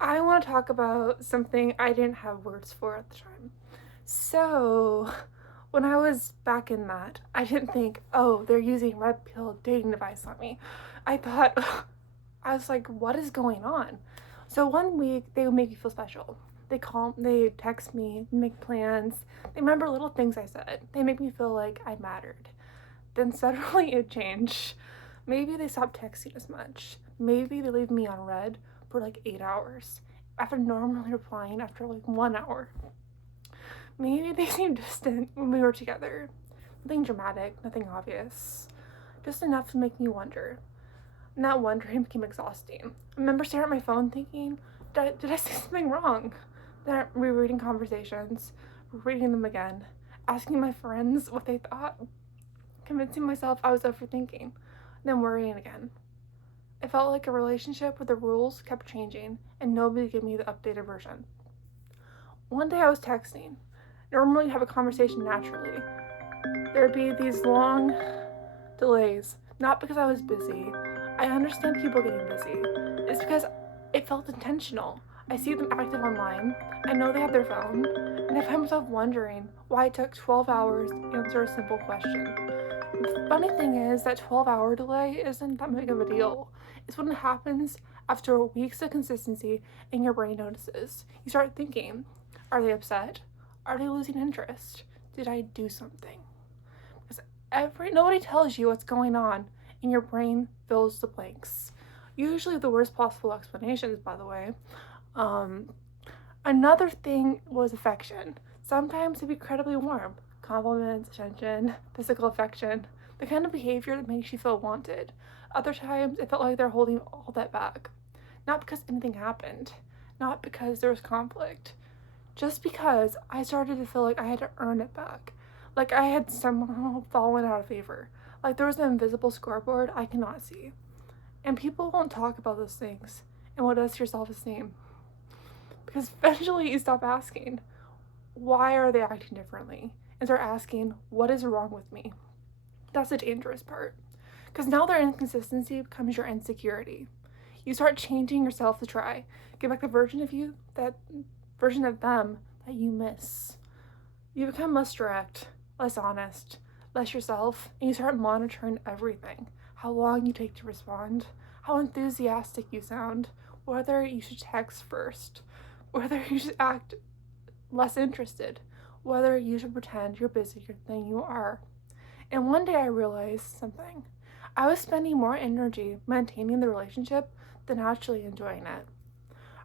I want to talk about something I didn't have words for at the time. So, when I was back in that, I didn't think, oh, they're using red pill dating device on me. I thought, I was like, what is going on? So one week they would make me feel special. They text me, make plans. They remember little things I said. They make me feel like I mattered. Then suddenly it changed. Maybe they stopped texting as much. Maybe they leave me on red for like 8 hours after normally replying after like 1 hour. Maybe they seemed distant when we were together. Nothing dramatic, nothing obvious. Just enough to make me wonder. And that wondering became exhausting. I remember staring at my phone thinking, did I say something wrong? Then rereading conversations, reading them again, asking my friends what they thought, convincing myself I was overthinking, then worrying again. It felt like a relationship where the rules kept changing and nobody gave me the updated version. One day I was texting. Normally, you have a conversation naturally. There'd be these long delays, not because I was busy. I understand people getting busy. It's because it felt intentional. I see them active online. I know they have their phone. And I find myself wondering why it took 12 hours to answer a simple question. The funny thing is that 12-hour delay isn't that big of a deal. It's when it happens after weeks of consistency and your brain notices. You start thinking, are they upset? Are they losing interest? Did I do something? Because nobody tells you what's going on and your brain fills the blanks. Usually the worst possible explanations, by the way. Um, Another thing was affection. Sometimes it'd be incredibly warm. Compliments, attention, physical affection, the kind of behavior that makes you feel wanted. Other times it felt like they're holding all that back. Not because anything happened, not because there was conflict, just because I started to feel like I had to earn it back. Like I had somehow fallen out of favor. Like there was an invisible scoreboard I cannot see. And people won't talk about those things. And what does your self esteem? Because eventually you stop asking, why are they acting differently? And start asking, what is wrong with me? That's the dangerous part. Because now their inconsistency becomes your insecurity. You start changing yourself to try. Get back the version of them that you miss. You become less direct, less honest, less yourself, and you start monitoring everything. How long you take to respond, how enthusiastic you sound, whether you should text first, whether you should act less interested, whether you should pretend you're busier than you are. And one day I realized something. I was spending more energy maintaining the relationship than actually enjoying it.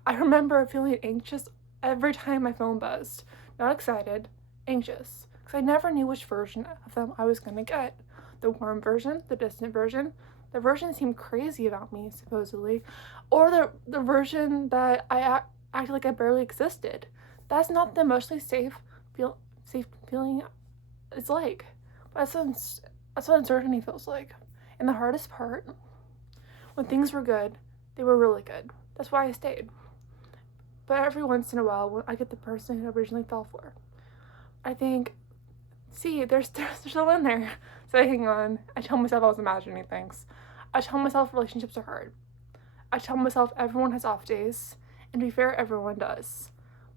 I remember feeling anxious every time my phone buzzed. Not excited, anxious. Because I never knew which version of them I was going to get. The warm version, the distant version, the version that seemed crazy about me, supposedly, or the version that acted like I barely existed. That's not the emotionally safe feeling it's like. But that's what uncertainty feels like. And the hardest part, when things were good, they were really good. That's why I stayed. But every once in a while, when I get the person I originally fell for, I think, see, they're still in there. So I hang on. I tell myself I was imagining things. I tell myself relationships are hard. I tell myself everyone has off days. And to be fair, everyone does.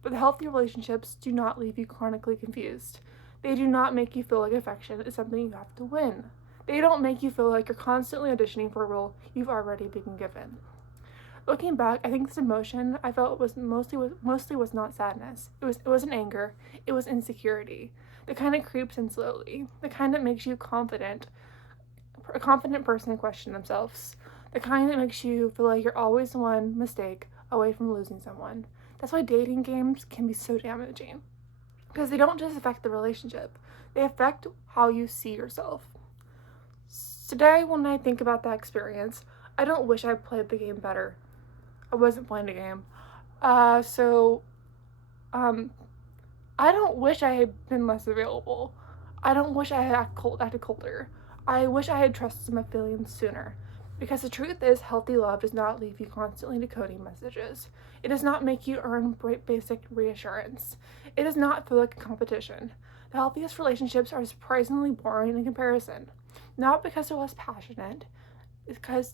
But the healthy relationships do not leave you chronically confused. They do not make you feel like affection is something you have to win. They don't make you feel like you're constantly auditioning for a role you've already been given. Looking back, I think this emotion I felt was mostly was not sadness. It wasn't anger. It was insecurity. The kind that creeps in slowly. The kind that makes you a confident person question themselves. The kind that makes you feel like you're always one mistake away from losing someone. That's why dating games can be so damaging. Because they don't just affect the relationship, they affect how you see yourself. Today, when I think about that experience, I don't wish I played the game better. I wasn't playing the game. So, um, I don't wish I had been less available. I don't wish I had acted colder. I wish I had trusted my feelings sooner. Because the truth is, healthy love does not leave you constantly decoding messages. It does not make you earn basic reassurance. It does not feel like a competition. The healthiest relationships are surprisingly boring in comparison. Not because they're less passionate,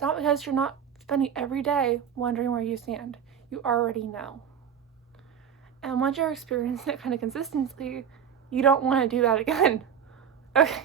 not because you're not spending every day wondering where you stand. You already know. And once you're experiencing that kind of consistency, you don't want to do that again. Okay,